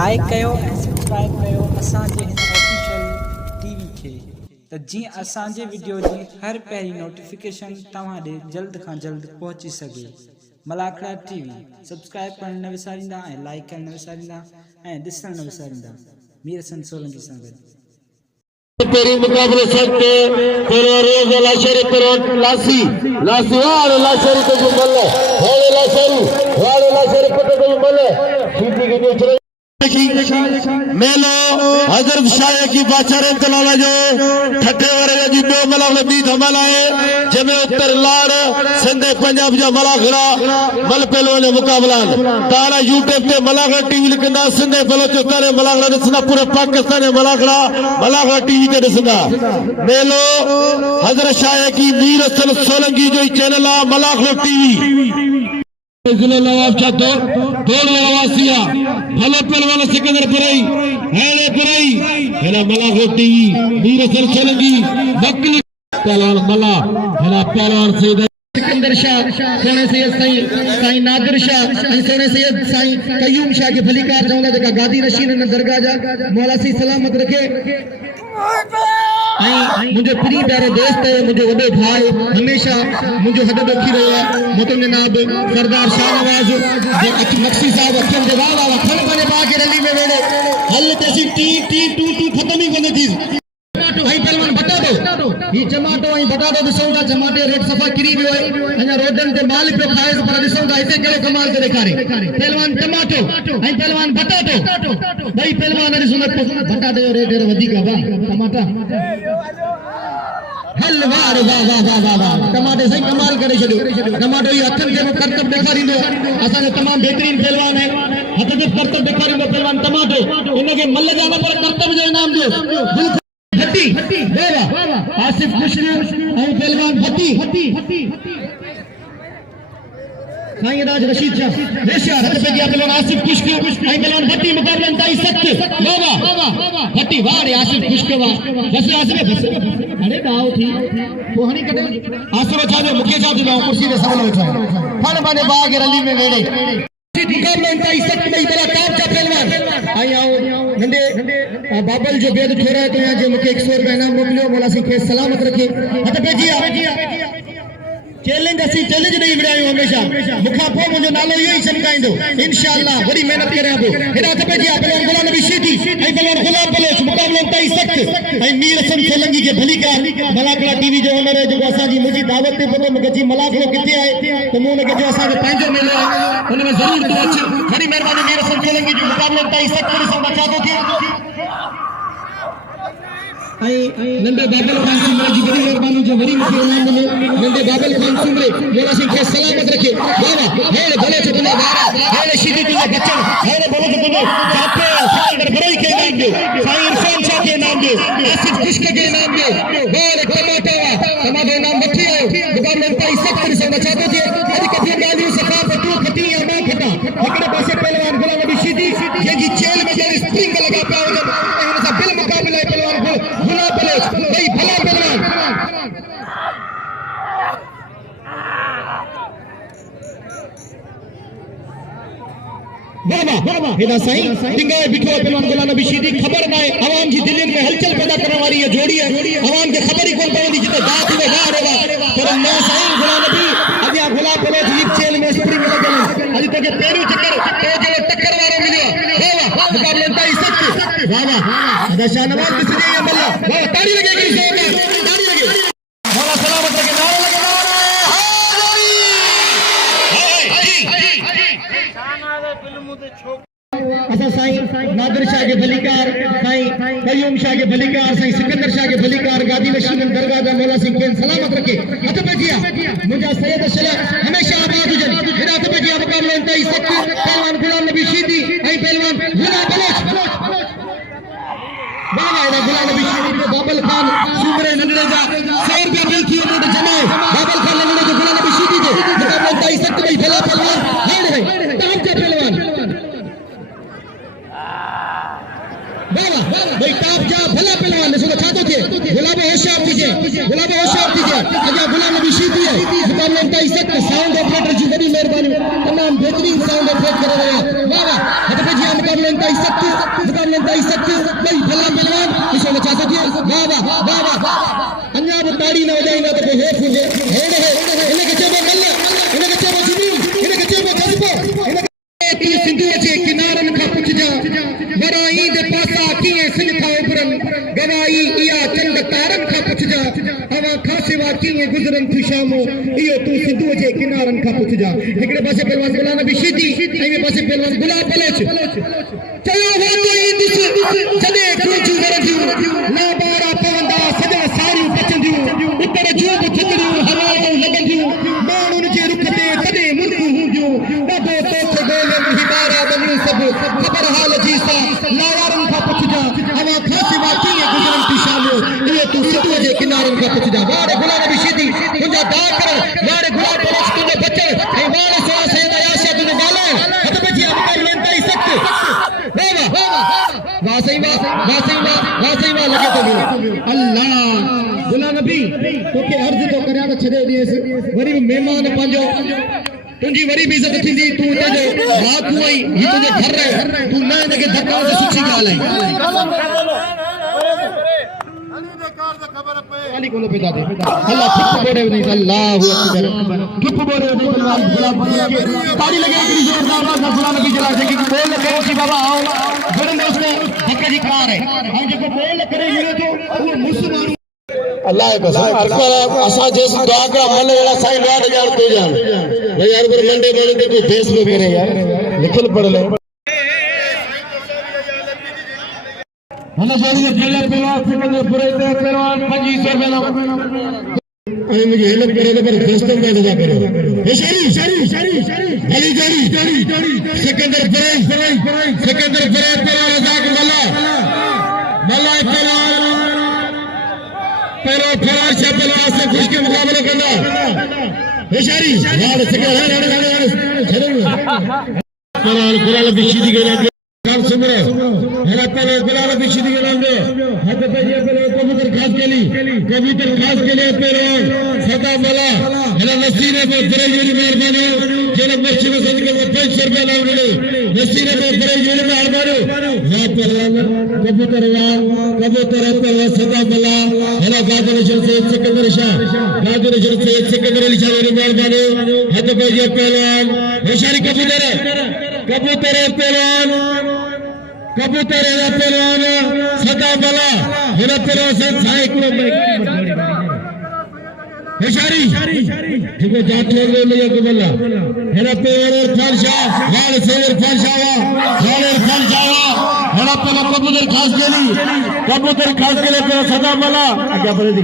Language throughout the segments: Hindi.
लाइक कयो ऐं सब्सक्राइब कयो असांजे हिन ऑफिशियल टीवी खे त जीअं असांजे वीडियो जी हर पहिरीं नोटिफिकेशन तव्हां ॾे जल्द खां जल्द पहुची सघे। मलाखड़ा टीवी सब्सक्राइब करण न विसारींदा ऐं लाइक करण न विसारींदा ऐं ॾिसण न विसारींदा। मीर हसन सोलंकी सां गॾु तेरी मुकाबले सकते तेरे रोज लाशरी तेरे लासी लासी वाले लाशरी को जो मल्ले वाले लाशरी पते को जो मल्ले सीधी के जो चले मेलो हजरत शाह की बाचारे तलाला जो ठट्ठे वाले जी दो मलाखड़ा बी धमालाए जमे उत्तर लाड़ सिंधे पंजाब जा मलाखड़ा मल पेलो ने मुकाबला तारा यूट्यूब पे मलाखड़ा टीवी लिखंदा सिंधे बलोचिस्तान मलाखड़ा दिसना पूरे पाकिस्तान मलाखड़ा टीवी ते दिसंदा। मेलो हजरत शाह की मीर हसन सोलंकी जो चैनल आ मलाखड़ा टीवी जिले नवाब चातो थोड़ी आवासिया भले पहलवान सिकंदर पुरई हेले पुरई हेला मलाखड़ा टीवी मीर हसन सोलंकी वकील पहलवान मला हेला पहलवान से सिकंदर शाह सोने सैयद साईं नादिर शाह सोने सैयद साईं कयूम शाह के भलीकार जाऊंगा जका गादी नशीन न दरगाह जा मौला सी सलामत रखे। मुझे प्री प्यारे दोस्त है मुझे वडे भाई हमेशा मुझे हद रखी रहे हैं मोहतरम जनाब सरदार शाहनवाज नक्शी साहब अखियन जे वाह वाह खण बने बा के रैली में वेड़े हल तेसी टी टी टू टू खत्म ही कोने थी भाई पहलवान बता दो ये टमाटो आई बता दो दिसौंगा टमाटे रेट सफा किरी वियो है अना रोडन ते माल पे खाए पर दिसौंगा इते केड़ो कमाल करे कारी पहलवान टमाटो आई पहलवान बता दो भाई पहलवान री सुनत बता दो रेट वधी का बा टमाटा हल वाह वाह वाह वाह वाह टमाटे सही कमाल करे छो टमाटो ये अथन जे करतब देखारिंदो असा ने तमाम बेहतरीन पहलवान है हथ जे करतब देखारिंदो पहलवान टमाटो इनके मल्ल जाना पर करतब जो इनाम दो हट्टी वाह आसिफ खुशरू और पहलवान हट्टी साईं राज रशीद शाह रेशा हथ पे गया पहलवान आसिफ खुशरू और पहलवान हट्टी मुकाबला ताई सख्त वाह हट्टी वाह रे आसिफ खुशरू वाह बस अरे दाव थी वो हनी कटे आसिफ छा जो मुके साहब जो कुर्सी पे सवाल वेठा फन बने बाग रली में वेड़े मुकाबला ताई सख्त में बड़ा काम का पहलवान आई आओ नंदे बाबल जो बेद ठोरा है तो यहाँ जो मुझे 100 रुपया इनाम मोकलियो मौला सी खे सलामत रखे हथ पे जिया चैलेंज असी चैलेंज नहीं विड़ायो हमेशा मुखा पो मुझे नालो यो ही चमकाइंदो इंशाअल्लाह बड़ी मेहनत करे अब हेडा हथ पे जिया पहलवान गुलाम नबी शीदी आई पहलवान गुलाम बलोच मुकाबला ताई सख्त आई मीर हसन सोलंकी के भलीकार मलाखड़ा टीवी जो ओनर है जो असा जी मुजी दावत पे पतो मुके जी मलाखड़ो किथे आए तो मु ने के जो असा के पंहिंजो मिलो उन में जरूर तो अच्छी बड़ी मेहरबानी मीर हसन सोलंकी जो मुकाबला ताई सख्त से बचा दो थी नंदे बाबल खान सुमरे जी बड़ी मेहरबानी जो बड़ी मुझे इनाम मिले नंदे बाबल खान सुमरे मेरा सिंह के सलामत रखे वाह हे भले से तुने वारा हे शीदी तुने बच्चन हे भले से तुने जापे सिकंदर बड़ई के नाम दे साईं इरफान शाह के नाम दे आसिफ खुश्क के नाम दे वाह टमाटो नाम वठी आयो मुकाबले ताई सख्त से बचा दो थी अज कथी गाली सफा पटू खटी या मां खटा एकड़े पासे पहलवान गुलाम नबी शीदी जेकी जेल में जेल स्प्रिंग लगा पाओ जब इन सा बिल मुकाबले पहलवान गुलाम बलोच भाई भला पहलवान वाह हेदा साईं टिंगाए बिठो पहलवान गुलाम नबी शीदी खबर ना है आवाम जी दिल में हलचल पैदा करने वाली ये जोड़ी है आवाम के खबर ही कोन पवंदी जिते दात हुए वाह रे वाह पर ना साईं गुलाम नबी अजा गुलाम बलोच लिप जेल में स्प्रिंग लगल अज तक के पेरू चक्कर तो जो टक्कर वारो मिलियो वाह मुकाबले ताई सख्त वाह अदा शाहनवाज के सजे ये मल्ला वाह ताड़ी लगेगी जोरदार ताड़ी लगे मौला सलामत रखे नारा लगे असा साईं नादिर शाह के भलीकार साईं कयूम शाह के भलीकार साईं सिकंदर शाह के भलीकार गादी नशीन दरगाह जा मौला सिंह खेन सलामत रखे हथ पे जिया मुझा सैयद शला हमेशा आबाद हुजन हेडा हथ पे जिया मुकाबला ताई सख्त पहलवान गुलाम नबी शीदी आई पहलवान गुलाम बलोच वाह एदा गुलाम नबी शीदी को बाबल खान सुमरे नंदरे जा 100 रुपया बिल थी उन्होंने जमाए बाबल खान नंदरे जो गुलाम नबी शीदी जो मुकाबला ताई सख्त भाई भला पहलवान हेड है ताम जा पहलवान वाह भाई ताप जा भला पहलवान ने सुनो छातो थे गुलाब होशियार थी अजा गुलाम नबी शीदी है मुकाबला ताई सख्त साउंड ऑपरेटर जी बड़ी मेहरबानी तमाम बेहतरीन साउंड ऑपरेट कर रहे हैं वाह हथ पे जी मुकाबला ताई सख्त गुज़रन थी शामो इहो तू सिद्धू जे किनारन का पुछ जा एकड़े पासे पहलवान गुलाम नबी शीदी ऐं पासे पहलवान गुलाब पलेच चयो हो तो ई दिस जदे क्रोचू वरदियूं ना बारा पवंदा सदा सारियूं पचंदियूं उतर जूब छतड़ियूं हवाऊं लगंदियूं माण्हुनि जे रुख ते कदे मुल्क हूंदियूं ॾाढो तोख गोल हिबारा बनियूं सब ख़बर हाल जी सा लायारन का पुछ जा हवा खासी वाकी गुज़रन थी शामो इहो तू सिद्धू जे किनारन का पुछ जा वारे गुलाम नबी शीदी तुंहिंजा दा कर वारे गुलाब पलेच तुंहिंजो बचन ऐं वारे सोना सैयद यासिया तुंहिंजो गालो हथ में जी अबकर लेंदा ई सख्त वाह सही लगे तो अल्लाह गुलाम नबी तोखे अर्ज तो करया तो छड़े दिएस वरी मेहमान पंजो तुंजी वरी भी इज्जत थींदी तू ते जो रात हुई ही तुझे घर रहे तू न इनके धक्का से सुची गाल है अली कोलो पे दादे अल्लाह ठिक बोले नहीं अल्लाहु अकबर ठिक बोले नहीं गुलाम ताली लगे इतनी जोरदार आवाज गुलाम नबी जला से कि बोल करो कि बाबा आओ बड़े दोस्त धक्का जी कार है हम जो बोल करे ये तो वो मुसलमान अल्लाह कसम अरकर असा जैसे दुआ का मन वाला साईं 8000 तो जान यार पर मंडे बने तो कोई देश में करे यार लिखल पढ़ ले हने जोड़ी के पहले सिकंदर पुरे ते पहलवान 2500 रुपए ना आई मुझे हेल्प करे तो पर दोस्तों में लगा करो ये सारी हली जोड़ी सिकंदर पुरे पहलवान रजाक मल्ला पहलवान pero फराज पहलवान से खुश के मुकाबले करना बेचारी यार सिकंदर पहलवान गुलाल बिशीदी के नाम काम सुमरे हला पहले गुलाल बिशीदी के नाम दे हाथ पे ये पहले कबूतर खास के लिए पहलवान सदा मला हला नसीरे पे बड़े जोड़ी मेहरबानी जेने मस्जिद में सदके में 500 रुपए नाम मिले नसीरे पे बड़े जोड़ी मेहरबानी हां पहलवान कबूतर पहलवान सदा मला हला गाजर से सिकंदर अली शाह ने मेहरबानी हाथ पे ये पहलवान बेचारी कबूतर पहलवान सदा मला हला पहलवान से साइक में बेचारी ठीक है जात लोग ले लिया कबला हला पहलवान इरफान शाह वाल से इरफान शाह हला पहलवान कबूतर खास के लिए सदा मला क्या बोले दी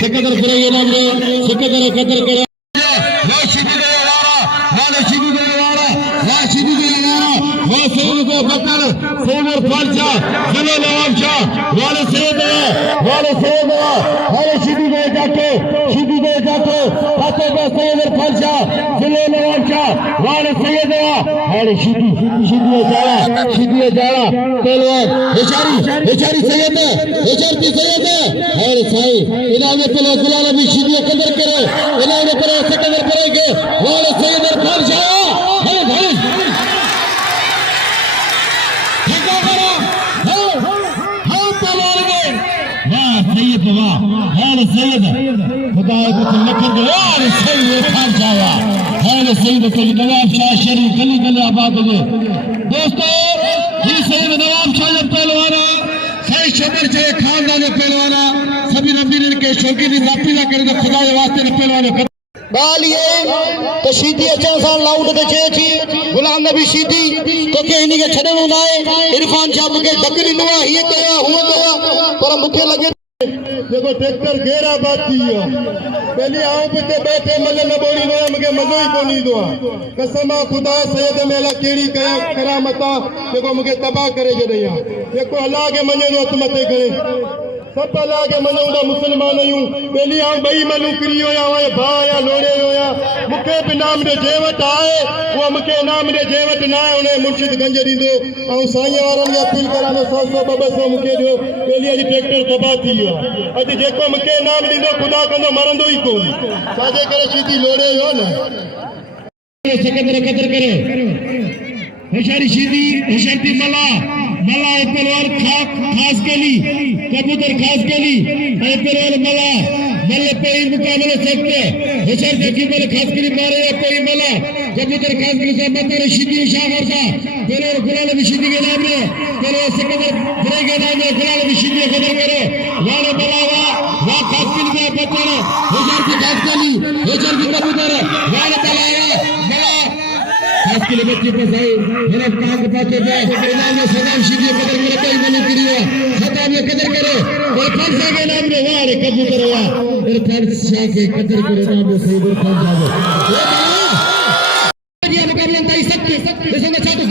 सिकंदर पुरे ये नाम रे सिकंदर कदर करे राशिदी देवारा सैयद को बकर सैयद इरफान शाह जिले नवाब शाह वाले सैयद हरे शिदी गए जाके हाथों में सैयद इरफान शाह जिले नवाब शाह वाले सैयद हरे शिदी जाला पहलवान बेचारी सैयद हरे साईं इनामे पहले गुलाम नबी शिदी कदर करे इनामे पहले सिकंदर करेंगे वाले सैयद इरफान शाह सैयद खुदा को लखन दे यार सैयद खान जावा है सैयद को नवाब शाह शरीफ गली आबाद हो दोस्तों ये सैयद नवाब शाह पहलवान सही शबर से खानदान पहलवान सभी नबीन के शौकीन नापी ना करे तो खुदा के वास्ते पहलवान गाल ये तो शीदी अचण सां लाउड ते चए थी गुलाम नबी शीदी तोखे इन्ही के छॾणो न आहे इरफान शाह मूंखे धक ॾिनो आहे हीअं कया हूअं कया पर मूंखे लॻे देखो ट्रैक्टर घेरा बात थी पहले आओ पे बैठे मले न बोली नो मुके मजो ही कोनी दो कसम खुदा सैयद मेला केड़ी कया करामत देखो मुके तबाह करे जदिया देखो अल्लाह के मने नो मते करे सब अल्लाह के मने दा मुसलमान आयूं पहली आओ बई मनु करी होया होए भा या लोड़े होया मुके भी नाम दे जेवट आए वो मुके नाम दे जेवट ना उन्हें मुर्शिद गंज दींदो औ साईं वारन या अपील करानो 100 200 मुके दो पहली अज ट्रैक्टर तबाह थी अज जेको मुके नाम दींदो खुदा कंदो मरंदो ही कोन साजे करे सीधी लोड़े हो ना सिकंदर कदर करे होशियारी सीधी होशियारी मला पहलवान खास के लिए कबूतर खास के लिए पहलवान मल्ल कोई मुकाबले सकते हुसैन जकी मल खास करी मारे कोई मला कबूतर खास करी जमत रशीदी शागर सा तेरे गुलाल रशीदी के नाम में तेरे सिकंदर बुरे के नाम में गुलाल रशीदी कदर करे वाले बलावा वा खास करी का पत्थर हुसैन की खास करी हुसैन की कबूतर वाले बलाया मला खास करी बच्चे को सही मेरा काम पाते पे नाम में सलाम रशीदी कदर करे कोई मनी करियो खता में कदर करे और फरसा के नाम में वाले कबूतर हुआ और फरसा के कदर करे नाम में सही और फरसा ये मुकाबला तय सकते इसमें चाहते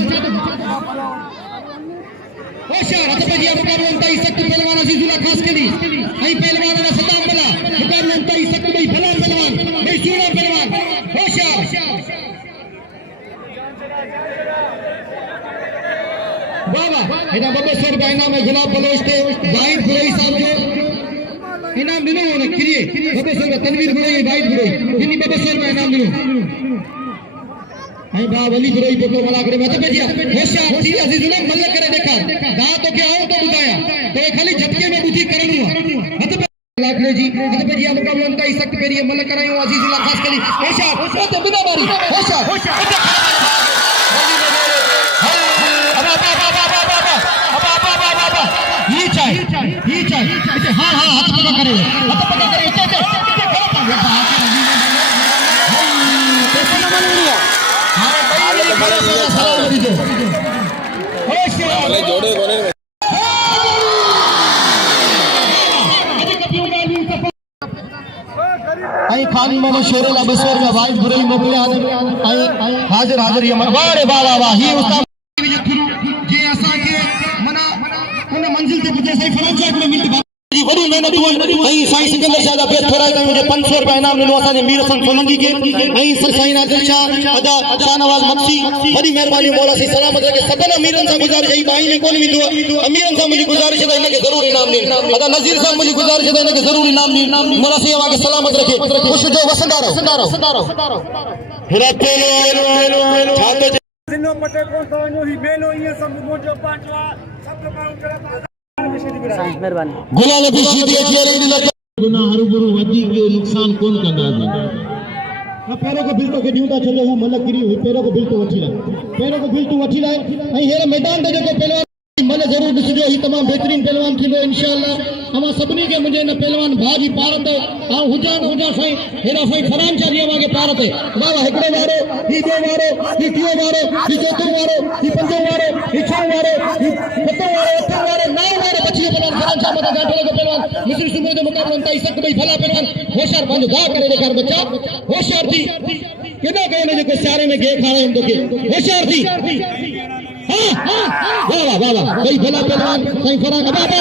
होशियार हतपजी मुकाबला तय सकते पहलवान अजीजुल्लाह खास करी आई पहलवान ने सलाम बोला मुकाबला तय सकते भाई भला पहलवान भाई सूरा पहलवान होशियार बाबा इना बब्बे सर का इनाम है गुलाब बलोच थे वाइट बुराई साहब जो इनाम दिनो ने क्रिए बब्बे सर का तनवीर बुराई वाइट बुराई इन्हीं बब्बे सर का इनाम दिनो आई बा वली बुराई बोलो मला करे मत बेजिया होशियार थी अजीजुल्लाह मल्ल करे देखा दा तो क्या हो तो बुझाया तो खाली झटके में बुझी करनु हत लाखले जी हत बेजिया मुकाबला तय सख्त करिए मल्ल करायो अजीजुल्लाह खास करी होशियार तो बिना मारी होशियार ये चाहिए हाँ हाँ हाथ पकड़ करे खानी मोहम्मद शेरुल्लाह बसोर में वाइस बुरई मोकले हाजिर हाजिर ये वारे वाह वाह ही उस्ताद जे असा के मना उन मंजिल ते पुजे सही फरजात में मिलती जी बड़ी मेहनत हुई आई साईं सिकंदर शाह दा बेत थोराई ता मुझे 500 रुपया इनाम मिलो असा ने मीर हसन सोलंकी के आई सर साईं नादिर शाह अदा शाहनवाज मक्सी बड़ी मेहरबानी मौला सी सलामत रखे सबन अमीरन सा गुजारिश आई बाई ने कोन मिलो अमीरन सा मुझे गुजारिश है इनके जरूर इनाम दी अदा नजीर साहब मुझे गुजारिश है इनके जरूर इनाम दी मौला सी आगे सलामत रखे खुश जो वसंदा रहो रते छाते दिनो पटे को तो ही बेलो ये सब मोजो पांचवा सब मां मेहरबानी गुलाल भी सीधी अखियारे दी लगे गुनाह हरु गुरु वधी के नुकसान कोन कंदा है पैरों को बिल तो के ड्यूटा चले हूं मलक गिरी हुई पैरों को बिल तो वठी लाए पैरों को बिल तो वठी लाए आई हेरे मैदान ते जो पहलवान मन जरूर दिसजो ही तमाम बेहतरीन पहलवान थींदो इंशाअल्लाह हम सभनी के मुझे न पहलवान भाजी पारत आ हुजा सही हेरा सही फरान चाहिए वागे पारत बाबा एकड़ो वारो ही दो वारो ही तीओ वारो ही चौथो वारो ही पंजो वारो ही छो वारो ही सतो वारो अठो वारो नौ वारो बची पहलवान फरान साहब का गाठले के पहलवान मिस्र सुबह के मुकाबले तई सक भाई भला पहलवान होशियार बंद गा करे देखार बच्चा होशियार थी केना गए ने जो सारे में गे खाए हम तो के होशियार थी वाह भाई भला पहलवान सही फरान बाबा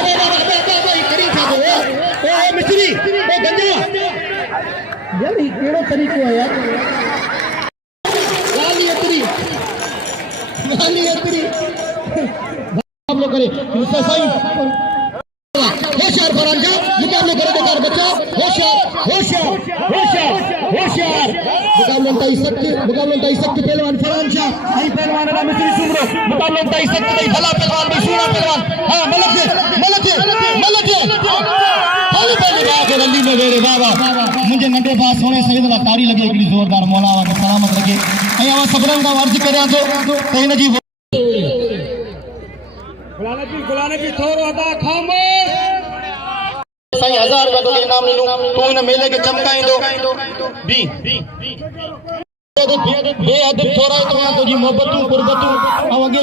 करी था ओ मिस्री ओ गंजा यार ये केड़ो तरीको है यार गाली अतरी आप लोग करे उससे सही होशियार फरान जा मुकाबले करे बेकार बच्चा होशियार मुकाबले तई सकते पहलवान फरान शाह आई पहलवान ना मिस्री सुमरो मुकाबले तई सकते भाई भला पहलवान भाई सूरा पहलवान हां मलक खाली पहले बात रंदी में मेरे बाबा मुझे नंदे बात सोने सही वाला तारी लगे एकड़ी जोरदार मौला वा सलामत रखे आई आवा सबरन का अर्ज करया तो कहीं जी गुलाने की थोरो अदा खामोश साईं 1000 रुपया तो इनाम ले लूं तू इन मेले के चमकाइंदो बी बेहद थोड़ा तो जी मोहब्बतू कुर्बतू अगे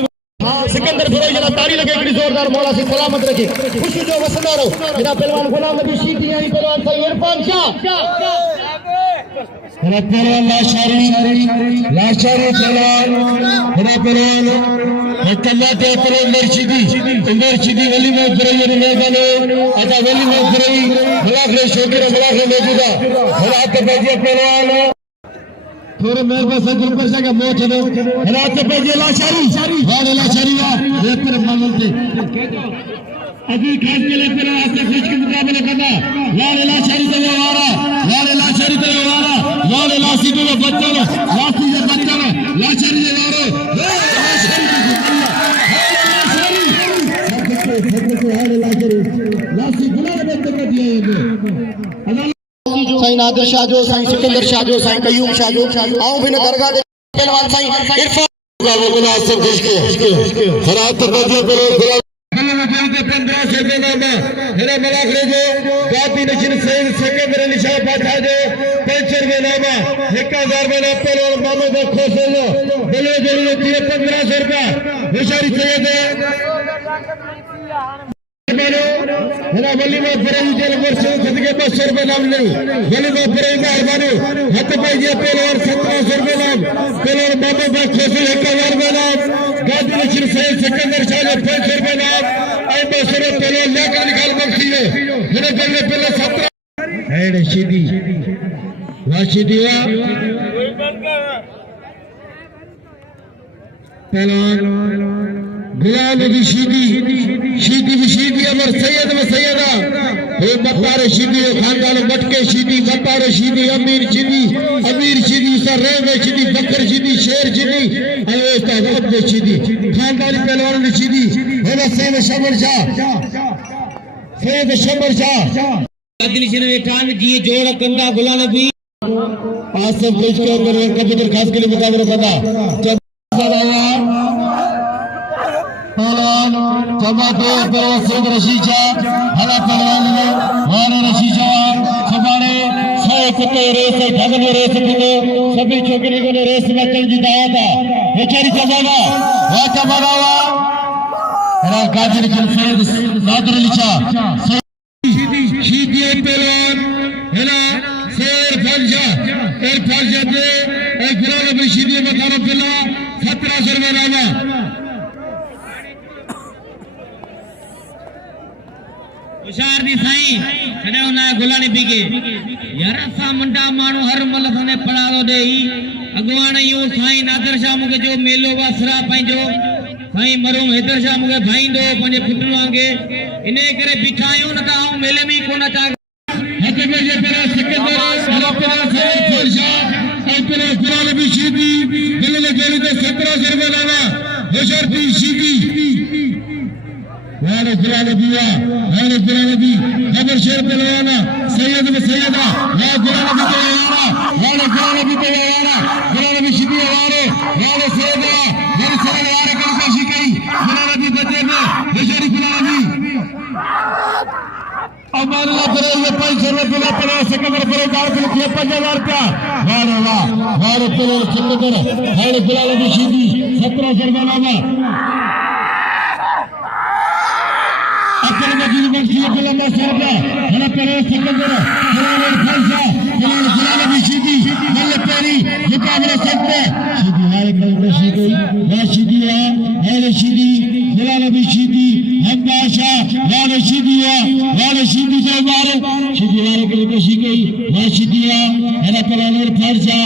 सिकंदर बुराई जना तारी लगे एकड़ी जोरदार मौला से सलामत रखे खुश जो वसंदा रहो मेरा पहलवान गुलाम नबी सीधी आई पहलवान सही इरफान शाह मेरा पहलवान लाशारी पहलवान मेरा पहलवान कल्ला ते पहलवान नरशिदी वली में बुराई ने मेगाने अच्छा वली में बुराई बलाखरे शोकर बलाखरे मौजूदा मेरा तो बेजे पहलवान थोड़े मेरे पास गुरु पर से का मोच है रात पे जे लाशारी वाले लाशारी ये पर मांगते अभी खास के लिए तेरा आज तक के मुकाबले करना वाले लाशारी तो वारा वाले लाशारी तो वारा वाले लासी तो बच्चा लासी जे बच्चा लाशारी जे वारो लासी गुलाब बच्चे को दिया ये शाह जो साईं सिकंदर शाह जो साईं कयूम शाह जो आऊं बिन दरगाह दे पहलवान साईं इरफान का वो मुनासिब जिसके खराब तो बजे करो खराब 15 से नामा हेरा मलाखरे जो गाती नशीन सैयद सिकंदर अली शाह बादशाह जो 500 में नामा 1000 में पहलवान मोहम्मद खोसे जो बोले जरूर दिए 1500 रुपया बेचारी सैयद हेरा वलीमा फरई जे वर्ष सदके 200 रुपए नाम नहीं वलीमा फरई मेहरबानी हथ पे जे पहलवान 1700 रुपए नाम पहलवान मोहम्मद खोसे 1000 रुपए नाम गाती नशीन सैयद सिकंदर शाह जो 500 रुपए नाम आई 200 रुपए लेकर निकाल बख्शी है मेरे दिल में पहले 17 है रशीदी वाशिदीवा पहलवान गुलाम नबी शीदी अमर सैयद व सैयदा हे मत्तार शीदी खानदान मटके शीदी मत्तार शीदी अमीर शीदी सर रेवे शीदी बकर शीदी शेर शीदी अरे ताकत शीदी खानदानी पहलवान शीदी हे सैयद शमर शाह आदिल शने कान जी जोड़ कंदा गुलाम नबी आसफ खुश के अंदर कंप्यूटर खास के लिए मुकाबला बता पहलवान जमाते पहलवान सैयद रशीद शाह हला पहलवान वाले रशीद शाह सबारे सै कुत्ते रेस ढगल रेस कुत्ते सभी छोकरी को रेस में चल जी दावा था बेचारी जमाना वाह जमाना हरा गाजर के सैयद नादर अली शाह शीदी पहलवान है ना सैयद इरफान शाह दे गुलाम नबी शीदी मकाम बिल्ला 1700 रुपए नामा होशियार दी साईं कने ना गुलानी बीगे यार सा मंडा मानू हर मल थने पड़ालो देई अगवान यू साईं नादर शाह मुके जो मेलो वासरा पंजो साईं मरूम हैदर शाह मुके भाईंदो पंजे पुटलांगे इने करे बिठायो न ता मेले में कोना चा हते में जे पर सिकंदर हला पर सैयद शाह और पर गुलाम नबी शीदी दिल में गेली ते 1700 रुपए लावा होशियार दी शीदी वाले गुलाम नबी खबर शेर पहलवाना सैयद व सैयदा वाले गुलाम नबी पहलवाना गुलाम नबी शीदी वाले सैयदा वाले कल पेशी कई गुलाम नबी बदले में बेचारी गुलाम नबी अमान अल्लाह करे ये 500 रुपए पर सिकंदर पर गाल के लिए 5000 रुपया वाले पहलवान सिकंदर वाले गुलाम नबी शीदी 1700 रुपए नामा अकल मजीद बख्शी गुलाम साहब हला पर सिकंदर गुलाम फलसा गुलाम नबी शीदी मल पेरी मुकाबला सकते शीदी वाले कल पेशी गई वाशिदी वाले शीदी गुलाम नबी शीदी हम बादशाह वाले शीदी जो मारे शीदी वाले कल पेशी गई वाशिदी हला पर फलसा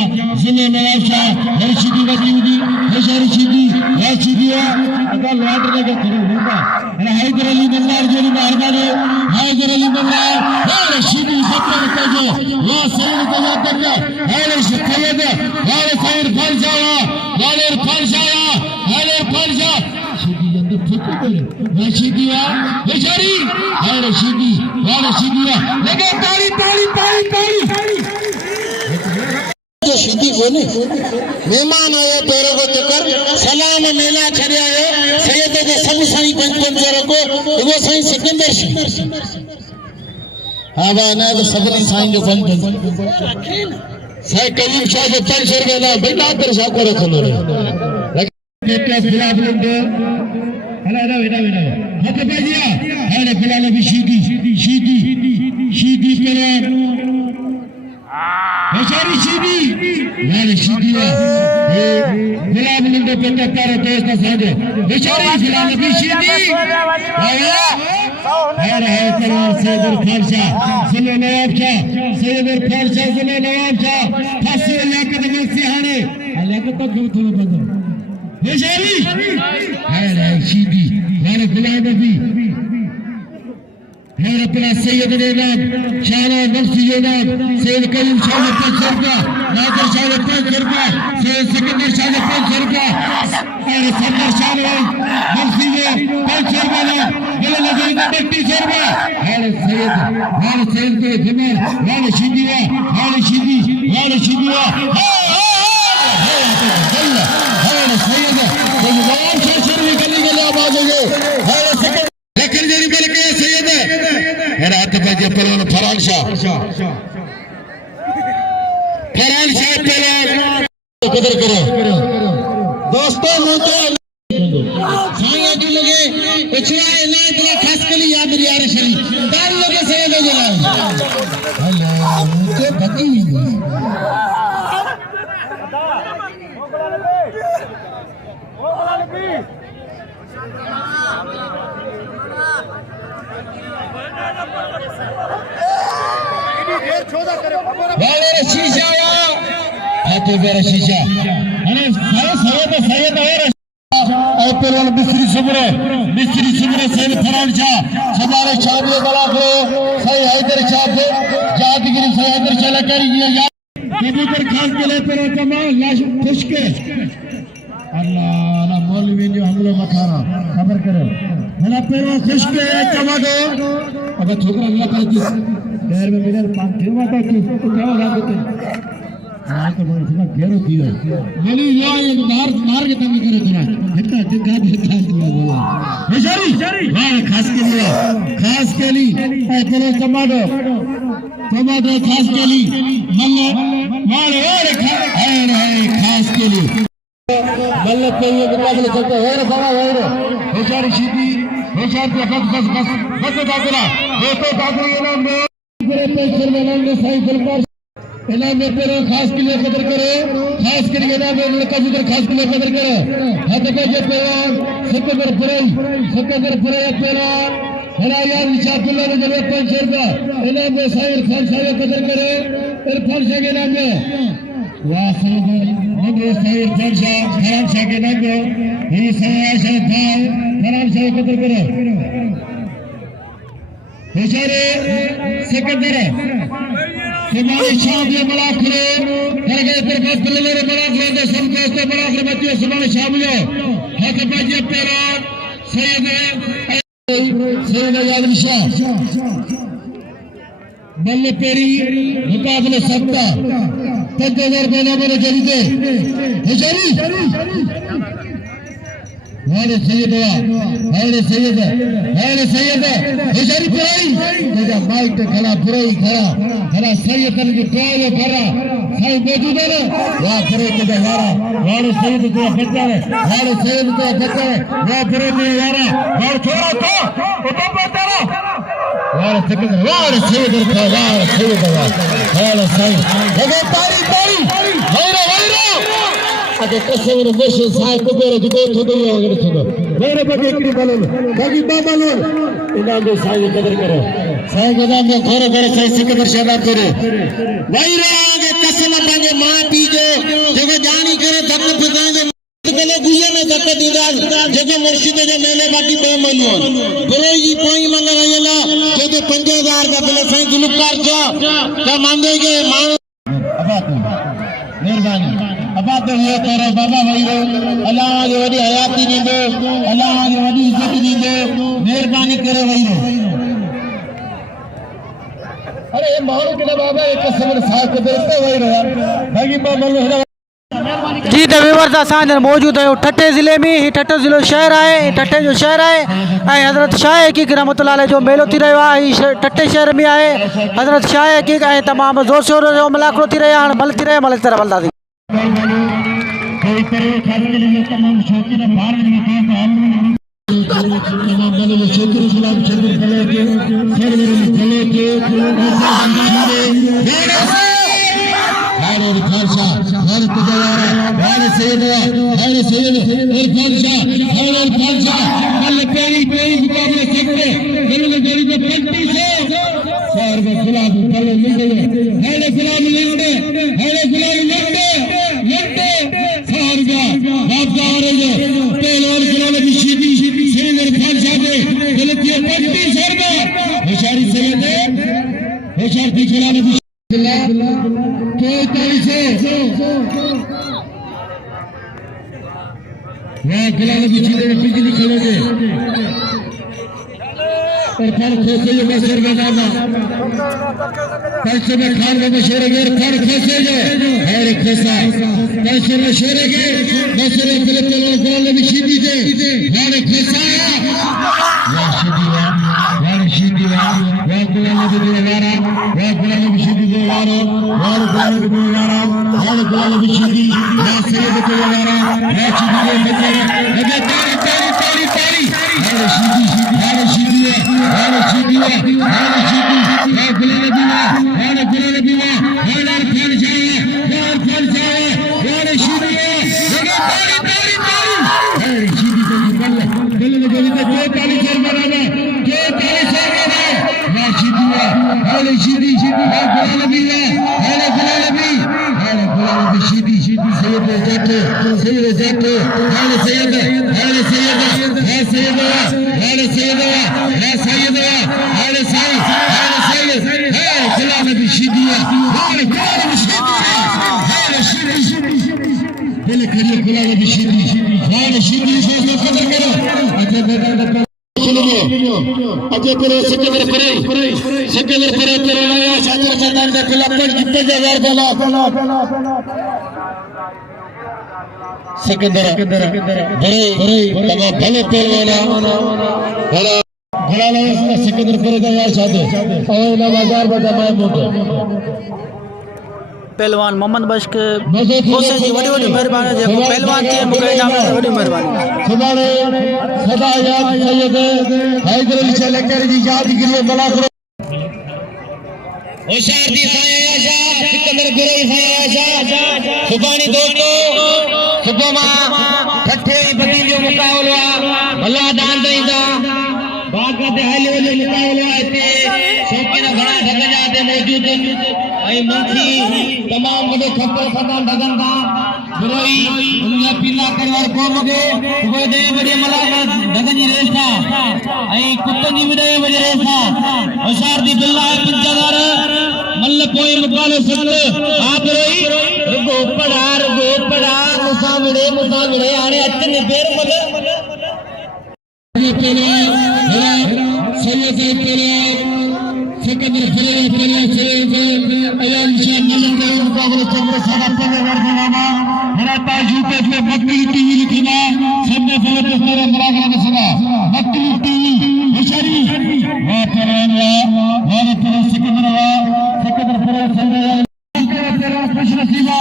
जिले नवाब शाह हर शीदी वजीदी हशर शीदी वाशिदी अगर लाट लगे खड़े होगा हैदर अली मल्लार जो मेहरबानी हैदर अली मल्लार वाले शीदी बकर तजो वा सैयद तजो तक हैले सैयद वाले सैयद फलसा शीदी जंद फुके करे वा शीदी बेचारी हैले शीदी वाले शीदी लगे ताली जो शीदी कोने मेहमान आए तेरे को चक्कर सलाम मेला छड़े आए सैयद के सब साईं पंचर को वो साईं सिकंदर हां बा ना तो सब साईं जो पंचर साईं कलीम शाह जो 500 रुपए ना बेटा तर शाह को रखो रे बेटा गुलाब लंडो हला वेदा हक बजिया है गुलाम नबी शीदी पहलवान बेचारी शीदी वाले शीदी गुलाम लंडो बेटा तारे दोस्त साजो बेचारी गुलाम नबी शीदी है पहलवान सैयद इरफान शाह जिले नवाब शाह फांसी लियाकत में सिहाने लियाकत तो क्यों थोड़ा बंद बेचारी है शीदी वाले गुलाम नबी है अपना सैयद नेनाब शाहनाज नफसी जनाब सैयद करीम शाह 500 रुपया नाजर शाह 500 रुपया सैयद सिकंदर शाह 500 रुपया और सरदार शाह नफसी ने 500 रुपया बोले लगे 3200 रुपया हाल सैयद के जमाल हाल शिदिया हाल शिदिया हाल सैयद भगवान शेर भी गली गली आवाज हो गए हाल सेकंड लेकिन जेरी बोल के सैयद मेरा हाथ पे पहलवान फरहान शाह पहलवान कदर करो दोस्तों मुझे साया की लगे पिछवाए ना इतना खास के लिए याद यार शरीफ दाल लगे सैयद हो गया हेलो मुझे बकी वाले शीशा हाथों पे शीशा अरे सैयद और पहलवान मिस्त्री सुमरे सैयद फरहान शाह सदारे शाह भी बड़ा करो सही हैदर शाह से जादगिरी सही हैदर शाह लकारी जी कबूतर खान के लिए पर कमाल लाश खुशके अल्लाह मौलवी जो हम लोग मखारा खबर करो भला पहलवान खुशके चमा दो अगर छोकरा अल्लाह का पैर में मेरे पांच ठेवा तो क्या होगा हां तो मैं थोड़ा घेरो दियो बोली यो ये मार के तंग करे थोड़ा इतना दिखा बोला बेचारी हां खास के लिए ए चलो टमाटो खास के लिए मल्ले मार और खास के लिए मल्ले पे ये मुकाबले चलते और बाबा और बेचारी सीधी बेचारी बस दादरा वो तो दादरी ना पूरे पैसे में नाम साइकिल पर इनाम में पेरो खास के लिए कदर करो खास करके इनाम में लड़का जिधर खास के लिए कदर करो हाथ पे जो पेवान सिकंदर पुरई पेवान हराया निशातुल्लाह ने जब 500 रुपया इनाम में साहिर खान साहब कदर करो इरफान शाह के नाम में वाह साहिर खान शाह के नाम में ये सया शाह फरहान शाह कदर करो बेचारे सिकंदर हमारे शाह भी बड़ा करो हर गए पर बस ले बड़ा करो तो सब को तो बड़ा कर बच्चे हमारे शाह भी हाथ बाजी पेरा सैयद आदिल शाह बल्ले पेरी मुकाबले सत्ता 5000 रुपये ना बोले जरीदे बेचारी हाले सैयद बेचारी पुराई तेरा माइक पे खड़ा पुराई खड़ा सैयद के प्यारे खड़ा साई मौजूद है ना वाह पुराई के वाले सैयद को बच्चा है वाह पुराई के यारा वाह छोड़ा तो बता रहा वाह सैयद तारी अगर कसम मोशन साहब को बेरो जो तो दो अगर छोड़ो मेरे बगे एकड़ी बोलो बाकी बाबा लो इनाम दे साईं कदर करो साईं कदम में घोर साईं सिकंदर शाह करे भाई रे आगे कसम पांगे मां पीजो जगह जानी करे धक पिगांगे गले गुये में धक दीदा जगह मुर्शिद जो मेले बाकी बे मलुन बरो जी कोई मंगला येला जो 5000 का पहले साईं गुलकार का मांगेगे मान मेहरबानी अबाद ये तोरो बाबा भईरो अल्लाह जो वडी हयाती दींदो अल्लाह जो वडी इज्जत दींदो मेहरबानी करे भईरो अरे मारो के बाबा एक कसम साथ देते भईरो यार भागी बाबा लो जी तो व्यूअर्स असां मौजूद आहियूं ठट्टे ज़िले में ही ठट्टो ज़िलो शहर है ठट्टे जो शहर है हज़रत शाह हक़ीक़ रहमतुल्लाह अलैह जो मेलो थी रहियो आहे ठट्टे शहर में है हज़रत शाह हक़ीक़ तमामु ज़ोर शोर जो मुलाक़ो थी रहियो हाणे मल थी रहे मल तरह हलंदासीं बेचारी खुला नबी के ताली से वाह खुला नबी सीधे बिजली खड़ोगे और फर खोसे ये मसर बनाना कैसे में खान में शेरेगे फर खोसे जो हर खोसा कैसे में शेरेगे मसर पहले पहले गोल नबी सीधी दे हर खोसा वाह सीधी वाह खुला नबी दीवारा वाह खुला नबी सीधी दीवारा वाह खुला नबी दीवारा वाह खुला नबी सीधी वाह सैयद दीवारा वाह सीधी दीवारा लगे ताली ताली ताली ताली हर सीधी वाह खुला नबी वाह खुला नबी वाह हर फर जाए वाह सीधी लगे ताली ताली ताली हर सीधी को बल्ले लगे तो ताली से मारना हर सीधी वाह खुला नबी हर खुला नबी सीधी सैयद जाते हर सैयद हर सैयद हर सैयद खुला नबी सीधी हर पहले करिए खुला नबी सीधी हर सीधी से कदर करो अजय पर सिकंदर पर तेरा शातिर मैदान का खुला पर 20000 बोला सिकंदर बड़े तमाम भले पहलवाना भला सिकंदर पर यार शादी और बाजार बता मैं मोटे पहलवान मोहम्मद बश्क खोसे जी वडी वडी मेहरबानी जे पहलवान के मुके जाम वडी मेहरबानी सुभाणे सदा याद सैयद हैदर अली चलकर जी यादगिरी बला करो होशियार दी साया आशा सिकंदर गुरई साया आशा सुभाणे दोस्तों सुबमा ठठे बदीलियो मुकाबला भला दान देंदा बागा दे हाले वाले मुकाबला आते शौकीन घणा ढग जाते मौजूद आई मंत्री तमाम बड़े खप्पर खदा ढगंदा गुरई उन्हें पीला करवार को मगे वो दे बड़े मला ढगनी रेसा आई कुत्तनी विदे बड़े रेसा होशियार दी बिल्ला पंचदार मल्ल कोई मुकाले सत्त आप रोई रुगो पड़ा मुसाविड़े आने अच्चन बेर मगर सैयद सिकंदर सैयद अयान शाह मलिक के मुकाबले चंद्र सारा पने वर्धमाना हरा ताजू पे मक्की टीवी लिखना सबने फले पे तेरे मरागला में सुना मक्की टीवी होशियारी वाह परवान वाह सिकंदर पर संजय तेरा खुश नसीबा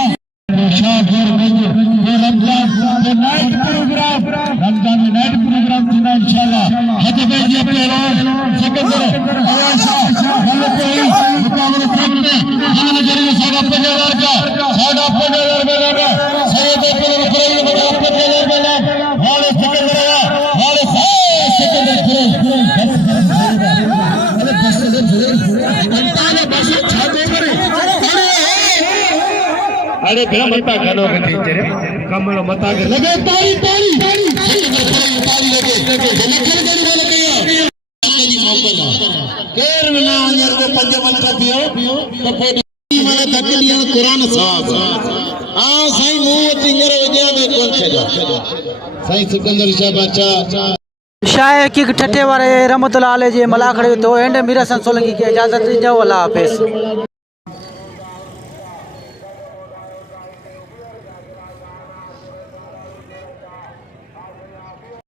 शाहपुर में रमजान में नाइट प्रोग्राम चुना इंशाल्लाह हज भाई जी पहलवान सिकंदर आयाशा मल्लकोई मुकाबले करते हां जरिए सागा 5000 का सागा 5000 में सैयद पर 5000 में हां सिकंदर अरे बस छाते करे अरे बिना मता गानो के तेरे कमलो मता के लगे ताली लगे जी मौका केर ना यार को पंज मंत्र पियो तो पोडी माने तकलिया कुरान सवाब आ साईं मुंह तिंगर वजया में कोन छजा साईं सिकंदर शाह बादशाह शाह की ठट्ठे वाले रहमतुल्लाह अलैह जे मला खड़े तो एंड मीरा सन सोलंकी की इजाजत दीजिए। अल्लाह हाफिज़।